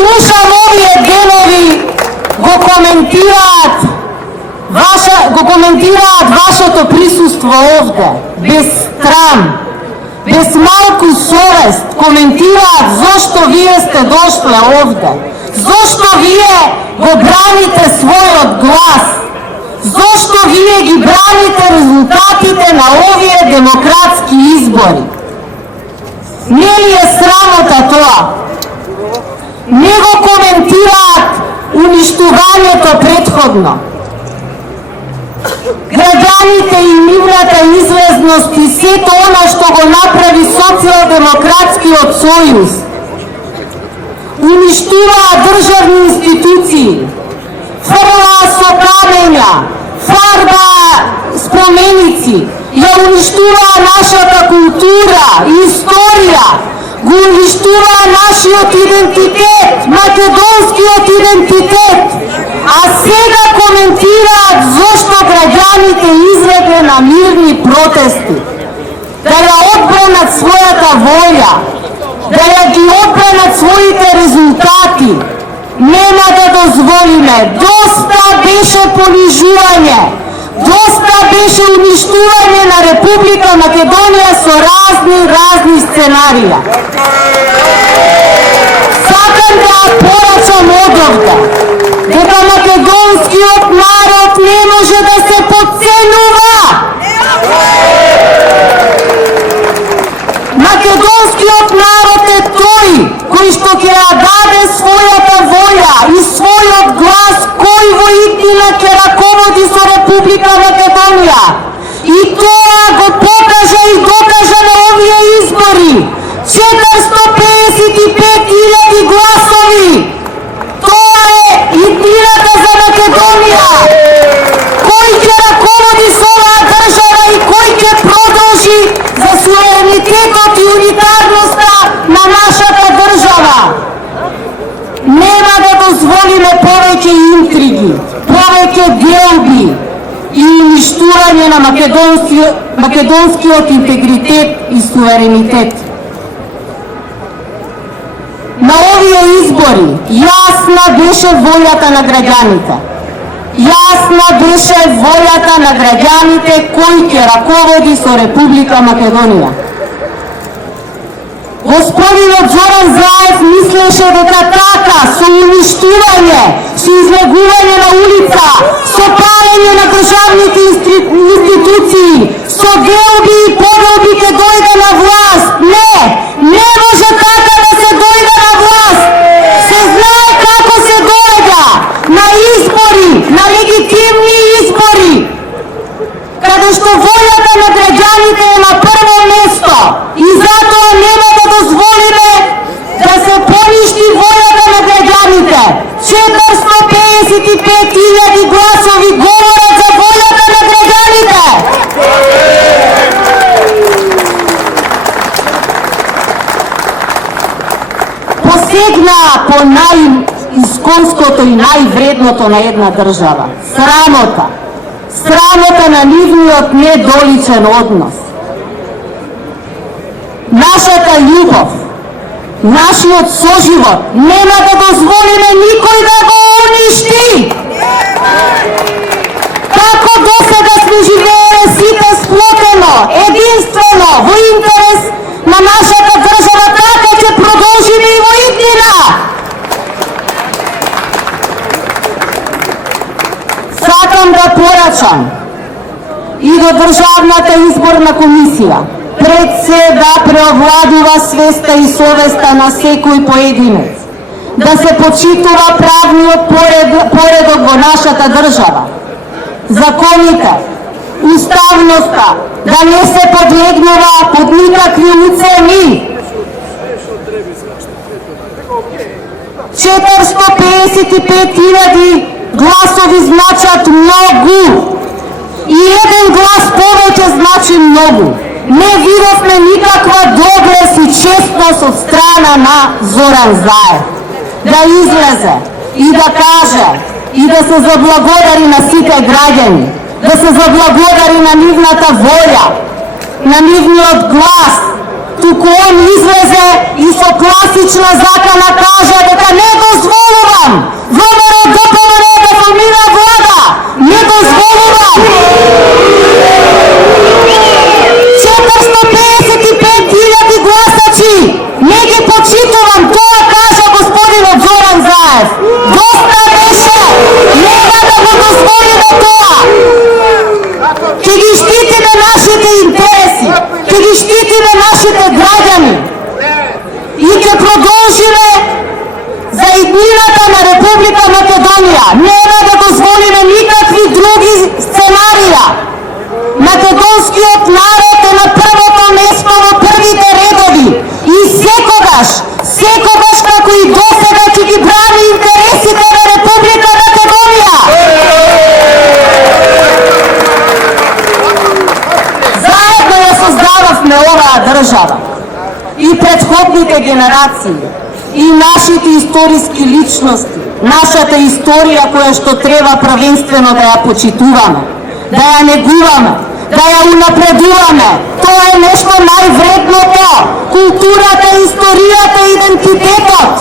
слушам овие денови го коментираат вашето присуство овде, без срам, без малку совест, коментираат зошто вие сте дошле овде, зошто вие го браните својот глас, зошто вие ги браните резултатите на овие демократски избори. Не ли е срамота тоа? Не го коментираат уништувањето претходно. Граѓаните и нивната известност и сето она што го направи Социјалдемократскиот сојуз. Уништуваа државни институции, фрлаа со камења, фарбаа споменици, ја уништуваа нашата култура и историја, го уништуваа нашиот идентитет, македонскиот идентитет, а сега коментираат зошто граѓаните излегле на мирни протести, да ја одбранат својата воља, да ја ги одбранат своите резултати. Нема да дозволиме. Доста беше понижување, доста беше уништување на Република Македонија со разни сценарија. Сакам да порачам одовде дека македонскиот народ не може да се потценува. Македонскиот народ е тој кој што ќе ја даде својата воља и својот глас кој во иднина ќе раководи со Република Македонија. И тоа го покажа и докажа на овие избори. 455.000 гласови. Тоа е иднината за Македонија. Кој ќе раководи со оваа држава и кој ќе продолжи за суверенитетот и унитарноста на нашата држава. Нема да дозволиме повеќе интриги, повеќе делби и уништување на македонскиот интегритет и суверенитет. На овие избори јасна беше волјата на граѓаните. Јасна беше волјата на граѓаните кој ќе раководи со Република Македонија. Господинот Зоран Заев мислеше дека така, со уништување, со излегување на улица, со палење на државните институции, со делби и поделби ќе дојде на власт. Не, не може така да се дојде на власт. Се знае како се дојде на избори, на легитимни избори, каде што волјата на граѓаните е на прво место и затоа нема да дозволиме да се поништи волјата на граѓаните. 455.000 гласови говорат за волјата на граѓаните. Посегна по најисконското и највредното на една држава. Срамота. Срамота на нивниот недоличен однос. Нашата љубов, нашиот соживот, нема да дозволиме никој да го уништи. Како досега сме живееле сите сплотено, единствено, во интерес на нашата држава, така ќе продолжиме и во иднина. Сакам да порачам и до Државната изборна комисија пред се да преовладува свеста и совеста на секој поединец, да се почитува правниот поредок во нашата држава, законите, уставноста, да не се подлегнува под никакви уцени. 455.000 гласови значат многу и еден глас повеќе значи многу. Не видовме никаква доблест и честност од страна на Зоран Заев да излезе и да каже и да се заблагодари на сите граѓани, да се заблагодари на нивната воља, на нивниот глас. Туку он излезе и со класична закана каже дека не го иднината на Република Македонија. Нема да дозволиме никакви други сценарија. Македонскиот народ е на првото место во првите редови и секогаш како и досега ќе ги брани интересите на Република Македонија. Заедно ја создававме оваа држава и предходните генерации и нашите историски личности, нашата историја која што треба првенствено да ја почитуваме, да ја негуваме, да ја унапредуваме. Тоа е нешто највредното. Културата, историјата, идентитетот.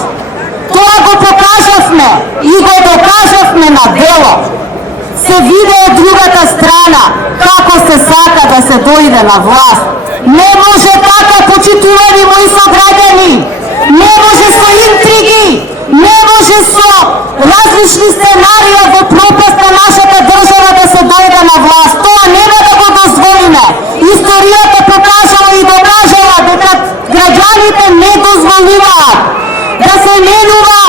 Тоа го покажавме и го докажавме на дело. Се виде од другата страна како се сака да се дојде на власт. Не може така, почитувани мои сограѓани. Не може со интриги, не може со различни сценарија во пропаст на нашата држава да се дојде на власт. Тоа нема да го дозволиме. Историјата покажала и докажала дека граѓаните не дозволуваат да се менува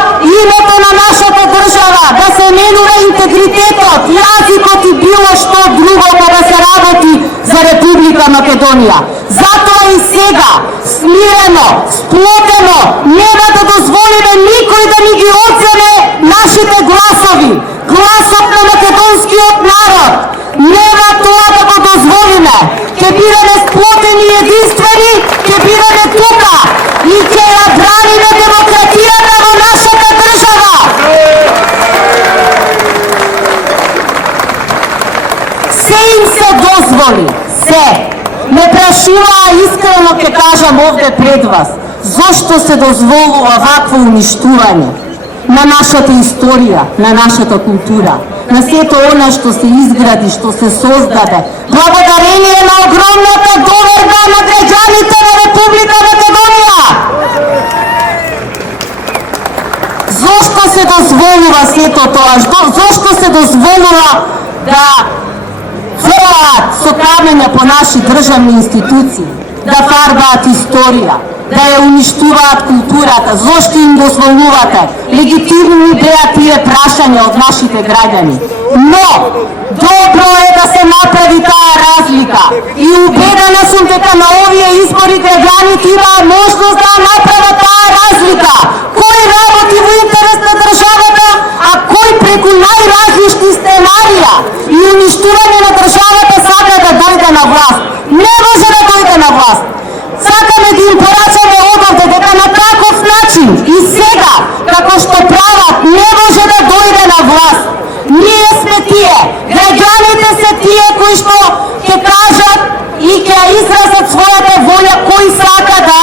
името на нашата држава, да се менува интегритетот, јазикот и било што друго кога се работи за Република Македонија. Затоа и сега, смирено, сплотено, нема да дозволиме никој да ни ги одземе нашите гласови, гласот на македонскиот народ. Нема тоа да го дозволиме. Ќе бидеме сплотени и единствени, ќе бидеме тука и ќе ја браниме демократијата во нашата држава. Се им се дозволи, се. Не прашуваа искрено, ќе кажам овде пред вас, зошто се дозволува вакво уништување на нашата историја, на нашата култура, на сето она што се изгради, што се создаде, благодарение на огромната доверба на граѓаните на Република Македонија. Зошто се дозволува сето тоа? Зошто се дозволува да фрлаат со камења по наши државни институции, да фарбаат историја, да ја уништуваат културата? Зошто им дозволувате? Легитимни беа тие прашања од нашите граѓани. Но, добро е да се направи таа разлика и убедена сум дека на овие избори граѓаните имаа можност да направат таа разлика. Кој работи во интерес на државата, а кој преку најразлични сценарија и уништување на државата сака да дојде на власт. Не може да дојде на власт. Сакаме да им порачаме одовде дека на таков начин и сега, како што прават, не може да дојде на власт. Ние сме тие, граѓаните се тие кои што ќе кажат и ќе изразат својата волја кој сака да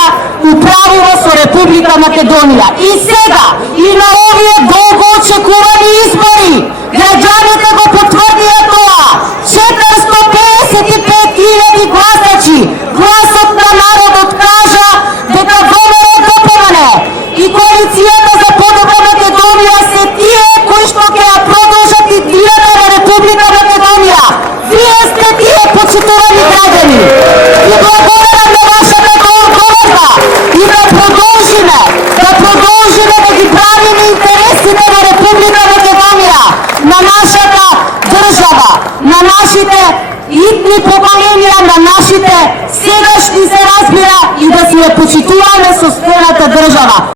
управува со Република Македонија. И сега, и на овие долго очекувани избори, граѓаните го потврдија тоа. 455.000 гласачи, гласот на народот кажа дека ВМРО ДПМН и коалицијата за подобра Македонија се тие кои што ќе ја продолжат иднината на Република Македонија. Вие сте тие, почитувани граѓани. И благодарам на вашата доверба и да продолжиме да ги браниме интересите на Република Македонија, на нашата држава, на нашите идни поколенија, на нашите сегашни се разбира и да си ја почитуваме собствената држава.